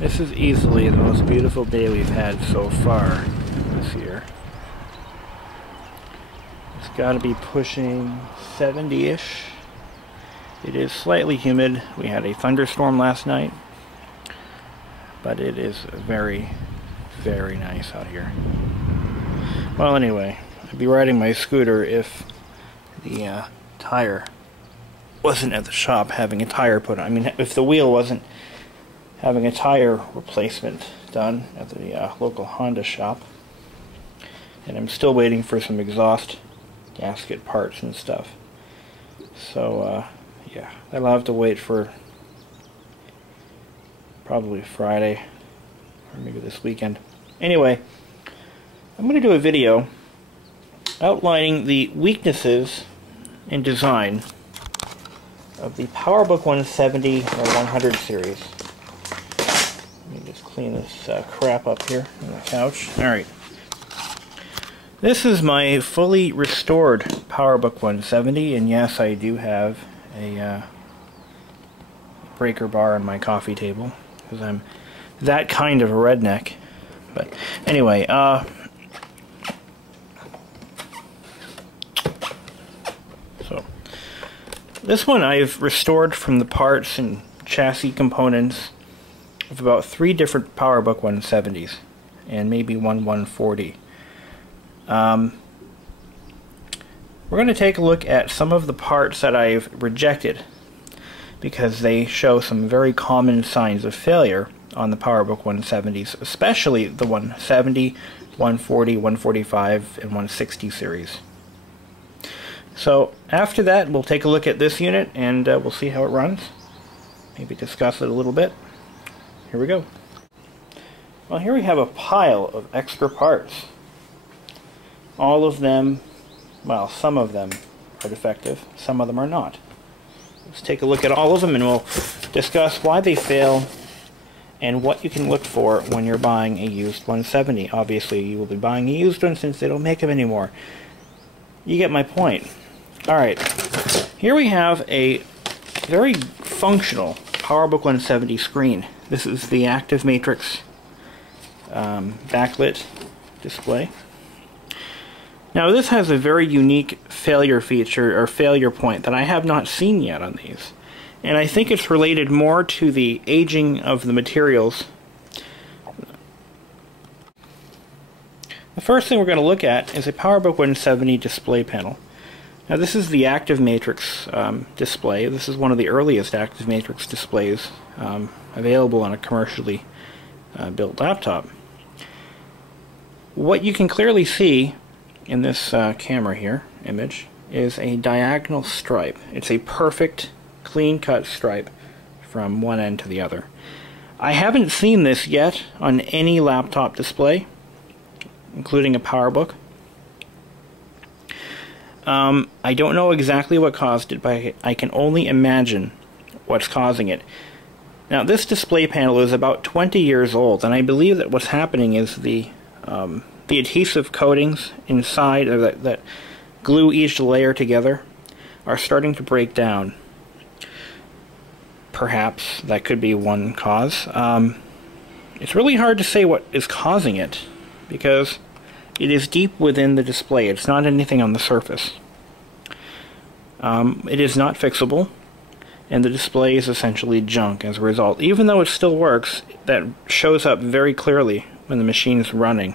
This is easily the most beautiful day we've had so far this year. It's got to be pushing 70-ish. It is slightly humid. We had a thunderstorm last night, but it is very, very nice out here. Well, anyway, I'd be riding my scooter if the tire wasn't at the shop having a tire put on. I mean, if the wheel wasn't having a tire replacement done at the local Honda shop. And I'm still waiting for some exhaust gasket parts and stuff. So, yeah, that'll have to wait for probably Friday, or maybe this weekend. Anyway, I'm going to do a video outlining the weaknesses in design of the PowerBook 170 or 100 series. Let me just clean this crap up here on the couch. Alright. This is my fully restored PowerBook 170, and yes, I do have a breaker bar on my coffee table, because I'm that kind of a redneck. But anyway, so this one I've restored from the parts and chassis components of about 3 different PowerBook 170s and maybe one 140. We're going to take a look at some of the parts that I've rejected because they show some very common signs of failure on the PowerBook 170s, especially the 170, 140, 145, and 160 series. So after that, we'll take a look at this unit and we'll see how it runs. Maybe discuss it a little bit. Here we go. Well, here we have a pile of extra parts. All of them, well, some of them are defective, some of them are not. Let's take a look at all of them and we'll discuss why they fail and what you can look for when you're buying a used 170. Obviously, you will be buying a used one since they don't make them anymore. You get my point. Alright, here we have a very functional PowerBook 170 screen. This is the Active Matrix backlit display. Now this has a very unique failure feature or failure point that I have not seen yet on these. And I think it's related more to the aging of the materials. The first thing we're going to look at is a PowerBook 170 display panel. Now this is the Active Matrix display. This is one of the earliest Active Matrix displays available on a commercially built laptop. What you can clearly see in this camera here, image, is a diagonal stripe. It's a perfect, clean-cut stripe from one end to the other. I haven't seen this yet on any laptop display, including a PowerBook. I don't know exactly what caused it, but I can only imagine what's causing it. Now, this display panel is about 20 years old, and I believe that what's happening is the adhesive coatings inside that glue each layer together are starting to break down. Perhaps that could be one cause. It's really hard to say what is causing it because it is deep within the display. It's not anything on the surface. It is not fixable, and the display is essentially junk as a result. Even though it still works, that shows up very clearly when the machine's running.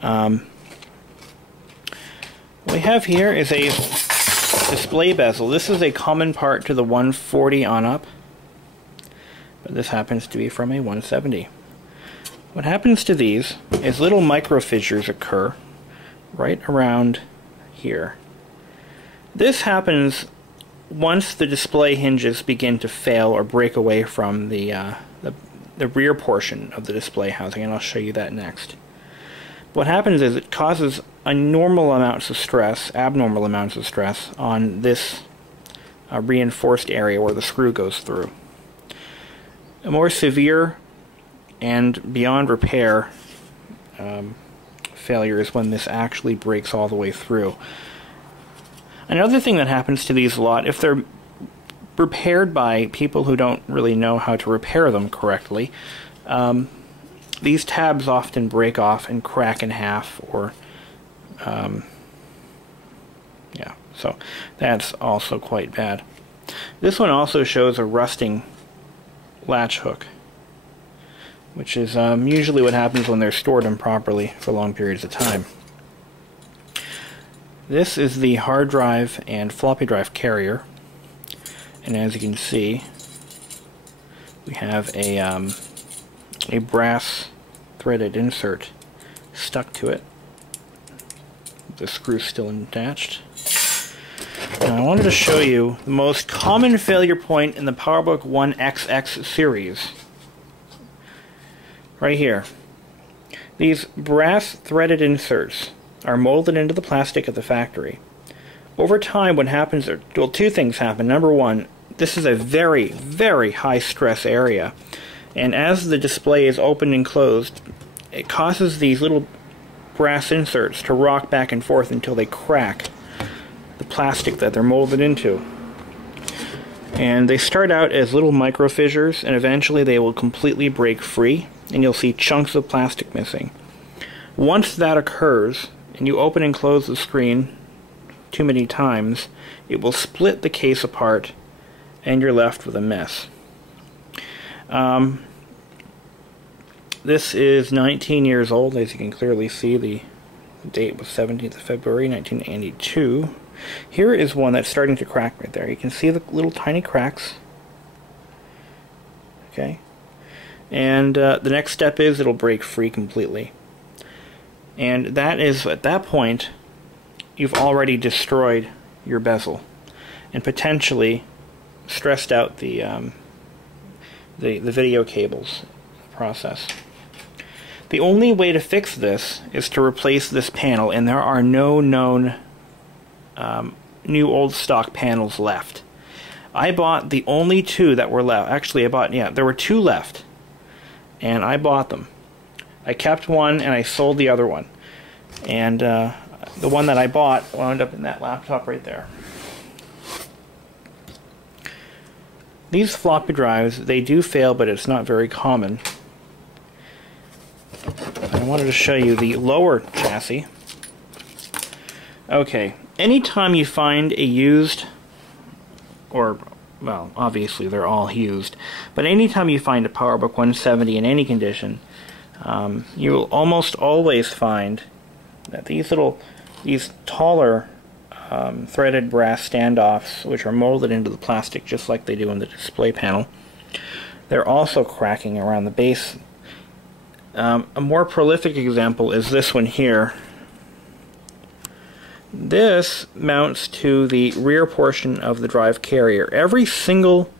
What we have here is a display bezel. This is a common part to the 140 on up, but this happens to be from a 170. What happens to these is little micro fissures occur right around here. This happens once the display hinges begin to fail or break away from the rear portion of the display housing, and I'll show you that next. What happens is it causes abnormal amounts of stress on this reinforced area where the screw goes through. A more severe and beyond repair failure is when this actually breaks all the way through. Another thing that happens to these a lot, if they're repaired by people who don't really know how to repair them correctly. These tabs often break off and crack in half, or yeah, so that's also quite bad. This one also shows a rusting latch hook, which is usually what happens when they're stored improperly for long periods of time. This is the hard drive and floppy drive carrier, and as you can see, we have a brass threaded insert stuck to it. The screw still attached. Now I wanted to show you the most common failure point in the PowerBook 1XX series. Right here. These brass threaded inserts are molded into the plastic at the factory. Over time, what happens are, well, two things happen. Number one, this is a very, very high stress area, and as the display is opened and closed, it causes these little brass inserts to rock back and forth until they crack the plastic that they're molded into. And they start out as little micro fissures, and eventually they will completely break free, and you'll see chunks of plastic missing. Once that occurs, and you open and close the screen too many times, it will split the case apart, and you're left with a mess. This is 19 years old. As you can clearly see, the date was 17th of February 1982. Here is one that's starting to crack right there. You can see the little tiny cracks. Okay, and the next step is it'll break free completely. And that is, at that point, you've already destroyed your bezel and potentially stressed out the video cables process. The only way to fix this is to replace this panel, and there are no known new old stock panels left. I bought the only two that were left. Actually, there were two left, and I bought them. I kept one and I sold the other one, and the one that I bought wound up in that laptop right there. These floppy drives, they do fail, but it's not very common. I wanted to show you the lower chassis. Okay, anytime you find a used, or, well, obviously they're all used, but anytime you find a PowerBook 170 in any condition, you will almost always find that these taller threaded brass standoffs, which are molded into the plastic just like they do in the display panel, they're also cracking around the base. A more prolific example is this one here. This mounts to the rear portion of the drive carrier. Every single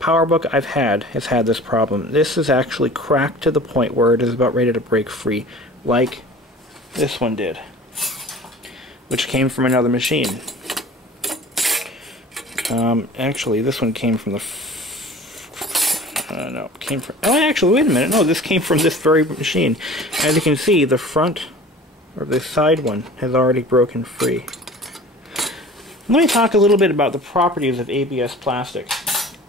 PowerBook I've had has had this problem. This is actually cracked to the point where it is about ready to break free, like this one did, which came from another machine. Actually, this one came from the no, it came from... Oh, actually, wait a minute. No, this came from this very machine. As you can see, the front, or the side one, has already broken free. Let me talk a little bit about the properties of ABS plastic.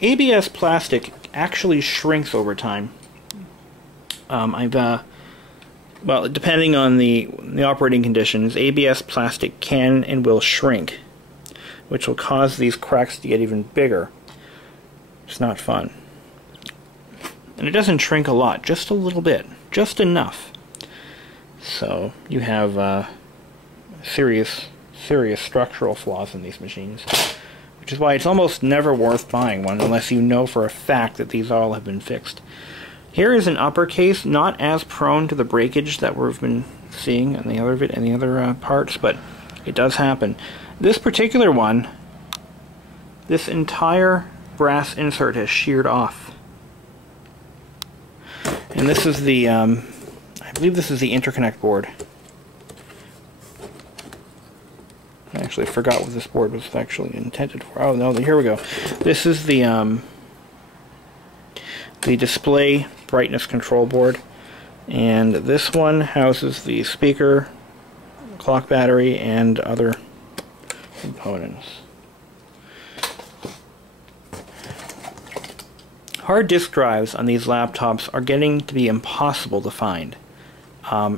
ABS plastic actually shrinks over time. Well, depending on the operating conditions, ABS plastic can and will shrink, which will cause these cracks to get even bigger. It's not fun. And it doesn't shrink a lot, just a little bit, just enough. So you have serious structural flaws in these machines, which is why it's almost never worth buying one unless you know for a fact that these all have been fixed. Here is an uppercase, not as prone to the breakage that we've been seeing in the other parts, but it does happen. This particular one, this entire brass insert has sheared off. And this is the, I believe this is the interconnect board. I actually forgot what this board was actually intended for. Oh no, here we go. This is the display brightness control board, and this one houses the speaker, clock battery, and other components. Hard disk drives on these laptops are getting to be impossible to find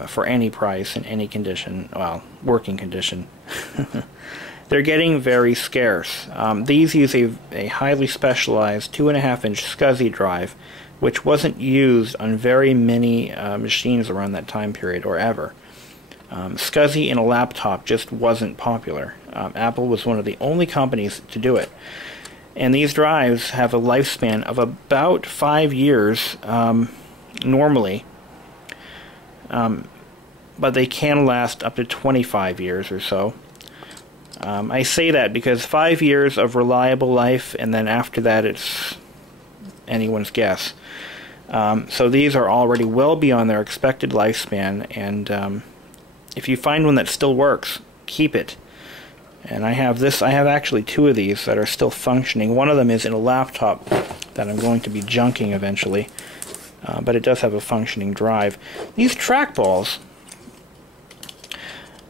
for any price in any condition, well, working condition. They're getting very scarce. These use a highly specialized 2.5-inch SCSI drive, which wasn't used on very many machines around that time period or ever. SCSI in a laptop just wasn't popular. Apple was one of the only companies to do it. And these drives have a lifespan of about 5 years normally, but they can last up to 25 years or so. I say that because 5 years of reliable life, and then after that it's anyone's guess. So these are already well beyond their expected lifespan, and if you find one that still works, keep it. And I have actually 2 of these that are still functioning. One of them is in a laptop that I'm going to be junking eventually, but it does have a functioning drive. These trackballs,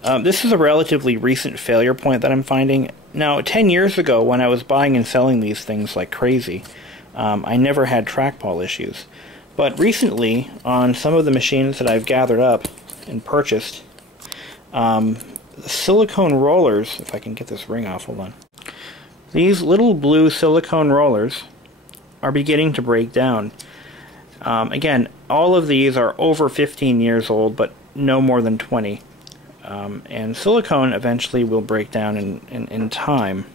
this is a relatively recent failure point that I'm finding. Now, 10 years ago, when I was buying and selling these things like crazy, I never had trackball issues. But recently, on some of the machines that I've gathered up and purchased, the silicone rollers, if I can get this ring off, hold on. These little blue silicone rollers are beginning to break down. Again, all of these are over 15 years old, but no more than 20. And silicone eventually will break down in time.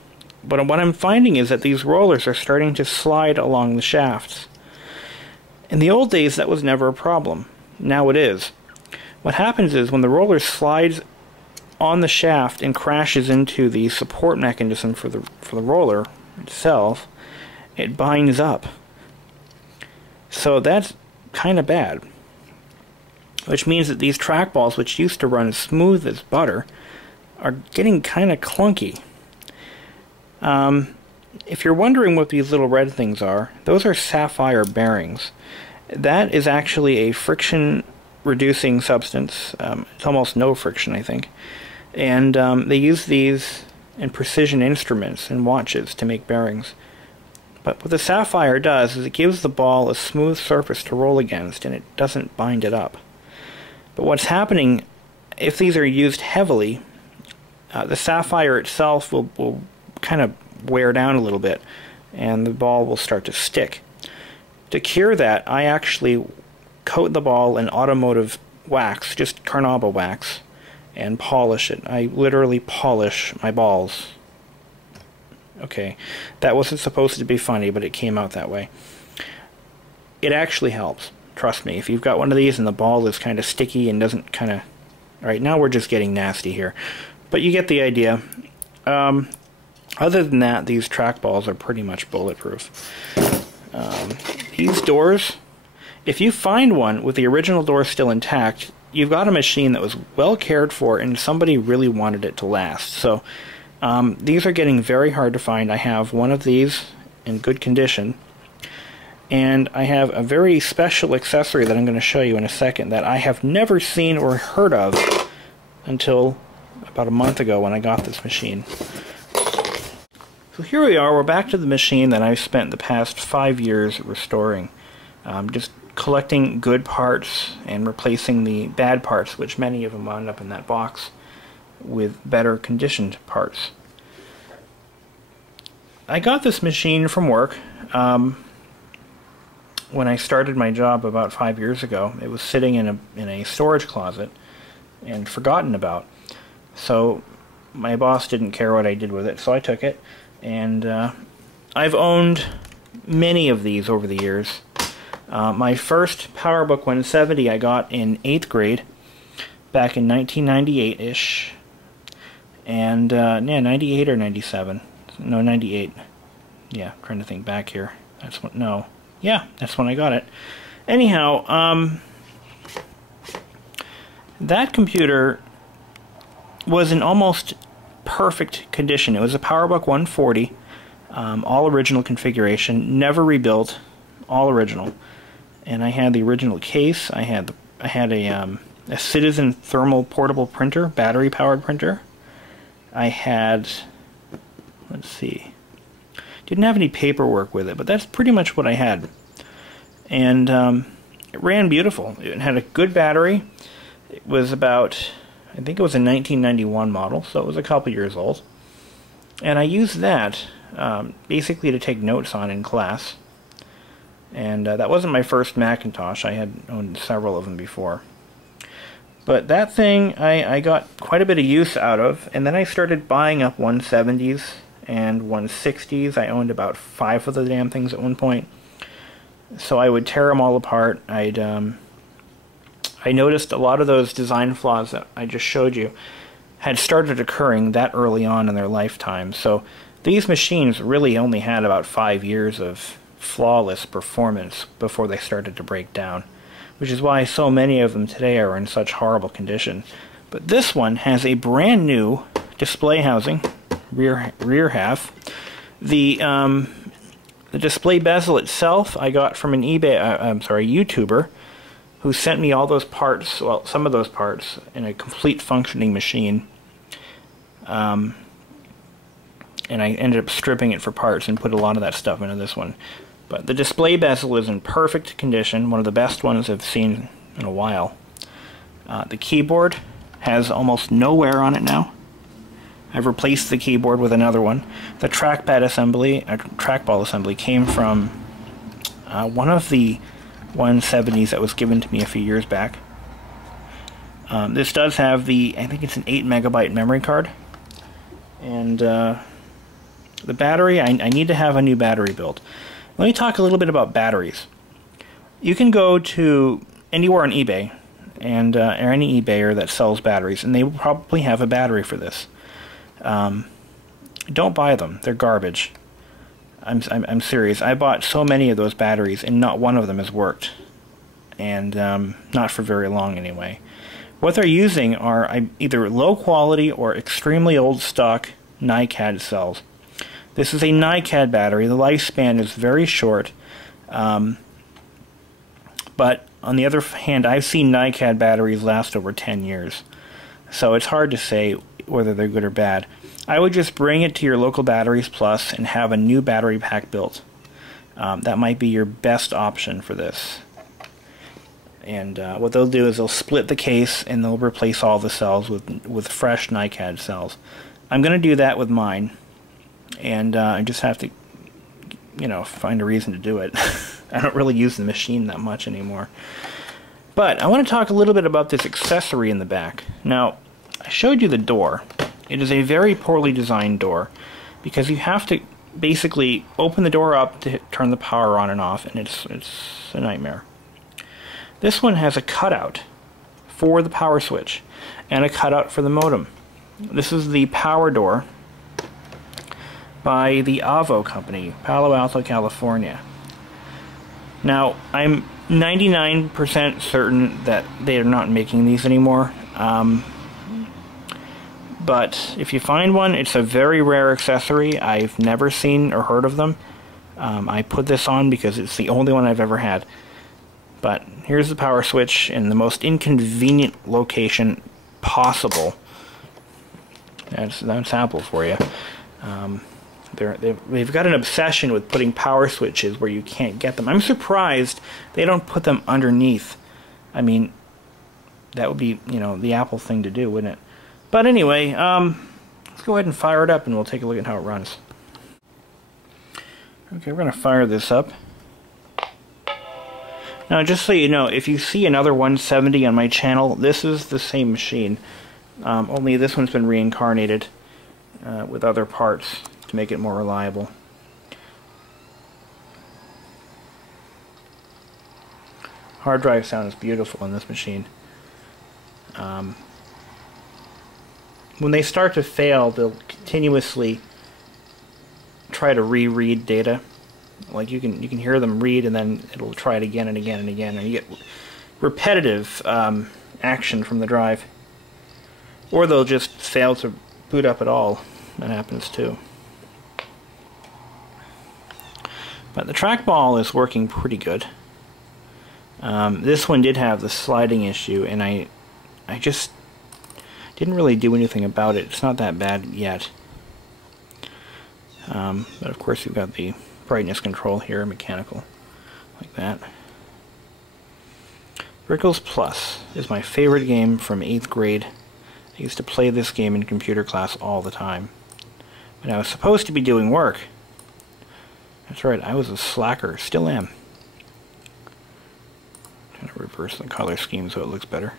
But what I'm finding is that these rollers are starting to slide along the shafts. In the old days, that was never a problem. Now it is. What happens is when the roller slides on the shaft and crashes into the support mechanism for the roller itself, it binds up. So that's kind of bad. Which means that these trackballs, which used to run as smooth as butter, are getting kind of clunky. If you're wondering what these little red things are, those are Sapphire Bearings. That is actually a friction reducing substance. It's almost no friction, I think. And they use these in precision instruments and watches to make bearings. But what the Sapphire does is it gives the ball a smooth surface to roll against, and it doesn't bind it up. But what's happening, if these are used heavily, the Sapphire itself will kind of wear down a little bit, and the ball will start to stick. To cure that, I actually coat the ball in automotive wax, just carnauba wax, and polish it. I literally polish my balls. Okay, that wasn't supposed to be funny, but it came out that way. It actually helps. Trust me, if you've got one of these and the ball is kind of sticky and doesn't kind of... Alright, now we're just getting nasty here. But you get the idea. Other than that, these trackballs are pretty much bulletproof. These doors, if you find one with the original door still intact, you've got a machine that was well cared for and somebody really wanted it to last. So these are getting very hard to find. I have one of these in good condition, and I have a very special accessory that I'm going to show you in a second that I have never seen or heard of until about a month ago when I got this machine. So here we are, we're back to the machine that I've spent the past 5 years restoring. Just collecting good parts and replacing the bad parts, which many of them wound up in that box, with better conditioned parts. I got this machine from work when I started my job about 5 years ago. It was sitting in a storage closet and forgotten about. So my boss didn't care what I did with it, so I took it, and I've owned many of these over the years. My first PowerBook 170 I got in 8th grade back in 1998-ish, and yeah, 98 or 97. No, 98. Yeah, I'm trying to think back here. That's what, no. Yeah, that's when I got it. Anyhow, that computer was in almost perfect condition. It was a PowerBook 140, all original configuration, never rebuilt, all original. And I had the original case. I had a Citizen thermal portable printer, battery powered printer. I had, let's see, didn't have any paperwork with it, but that's pretty much what I had. and it ran beautiful. It had a good battery. It was about, I think it was a 1991 model, so it was a couple years old. And I used that basically to take notes on in class. And that wasn't my first Macintosh. I had owned several of them before. But that thing I got quite a bit of use out of, and then I started buying up 170s and 160s. I owned about 5 of the damn things at one point. So I would tear them all apart. I noticed a lot of those design flaws that I just showed you had started occurring that early on in their lifetime. So these machines really only had about 5 years of flawless performance before they started to break down, which is why so many of them today are in such horrible condition. But this one has a brand new display housing, rear half. The display bezel itself I got from an YouTuber who sent me all those parts, well, some of those parts, in a complete functioning machine. And I ended up stripping it for parts and put a lot of that stuff into this one. But the display bezel is in perfect condition, one of the best ones I've seen in a while. The keyboard has almost no wear on it now. I've replaced the keyboard with another one. The trackpad assembly, trackball assembly, came from one of the 170s that was given to me a few years back. This does have the, I think it's an 8 megabyte memory card. And the battery, I need to have a new battery built. Let me talk a little bit about batteries. You can go to anywhere on eBay, and or any eBayer that sells batteries, and they will probably have a battery for this. Don't buy them; they're garbage. I'm serious. I bought so many of those batteries, and not one of them has worked, and not for very long anyway. What they're using are either low quality or extremely old stock NiCad cells. This is a NiCad battery. The lifespan is very short, but on the other hand, I've seen NiCad batteries last over 10 years. So it's hard to say whether they're good or bad. I would just bring it to your local Batteries Plus and have a new battery pack built. That might be your best option for this. And what they'll do is they'll split the case and they'll replace all the cells with fresh NiCad cells. I'm going to do that with mine. And I just have to, find a reason to do it. I don't really use the machine that much anymore. But I want to talk a little bit about this accessory in the back. Now, I showed you the door. It is a very poorly designed door because you have to basically open the door up to turn the power on and off, and it's a nightmare. This one has a cutout for the power switch and a cutout for the modem. This is the power door by the Avo company, Palo Alto, California. Now, I'm 99% certain that they are not making these anymore. But if you find one, it's a very rare accessory. I've never seen or heard of them. I put this on because it's the only one I've ever had. But here's the power switch in the most inconvenient location possible. That's Apple for you. They've got an obsession with putting power switches where you can't get them. I'm surprised they don't put them underneath. I mean, that would be, the Apple thing to do, wouldn't it? But anyway, let's go ahead and fire it up and we'll take a look at how it runs. Okay, we're going to fire this up. Now, just so you know, if you see another 170 on my channel, this is the same machine. Only this one's been reincarnated with other parts to make it more reliable. Hard drive sound is beautiful in this machine. When they start to fail, they'll continuously try to reread data. Like you can hear them read, and then it'll try it again and again and again, and you get repetitive action from the drive. Or they'll just fail to boot up at all. That happens too. But the trackball is working pretty good. This one did have the sliding issue, and I just didn't really do anything about it. It's not that bad yet. But of course you've got the brightness control here, mechanical, like that. Rickles Plus is my favorite game from 8th grade. I used to play this game in computer class all the time. When I was supposed to be doing work. That's right, I was a slacker, still am. I'm trying to reverse the color scheme so it looks better.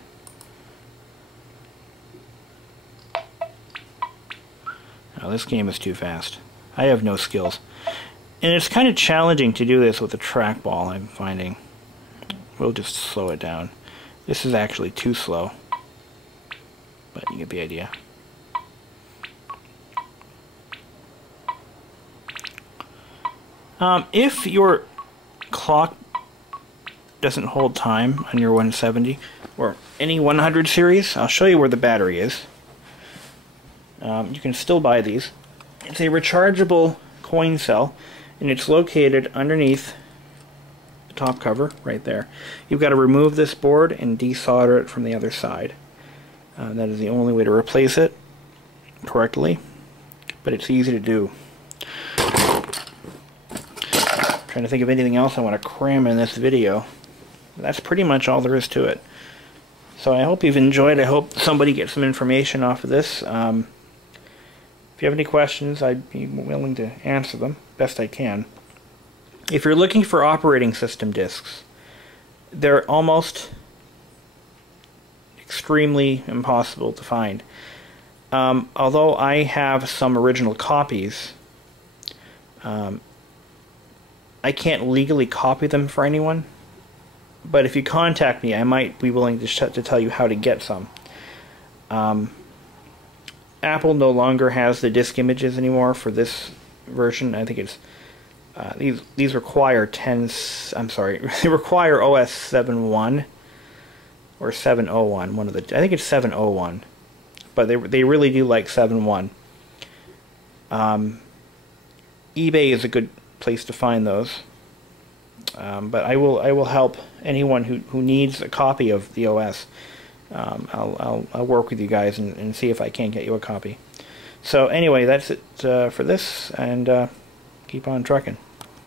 Now this game is too fast. I have no skills. And it's kind of challenging to do this with a trackball, I'm finding. We'll just slow it down. This is actually too slow. But you get the idea. If your clock doesn't hold time on your 170 or any 100 series, I'll show you where the battery is. You can still buy these. It's a rechargeable coin cell, and it's located underneath the top cover right there. You've got to remove this board and desolder it from the other side. That is the only way to replace it correctly, but it's easy to do. Trying to think of anything else I want to cram in this video. That's pretty much all there is to it. So I hope you've enjoyed. I hope somebody gets some information off of this. If you have any questions, I'd be willing to answer them best I can. If you're looking for operating system discs, they're almost extremely impossible to find. Although I have some original copies, I can't legally copy them for anyone, but if you contact me, I might be willing to tell you how to get some. Apple no longer has the disk images anymore for this version. I think it's these require they require OS 7.1 or 7.01. One of the I think it's 7.01, but they really do like 7.1. eBay is a good place to find those, but I will help anyone who needs a copy of the OS. I'll work with you guys and see if I can get you a copy. So anyway, that's it for this, and keep on trucking.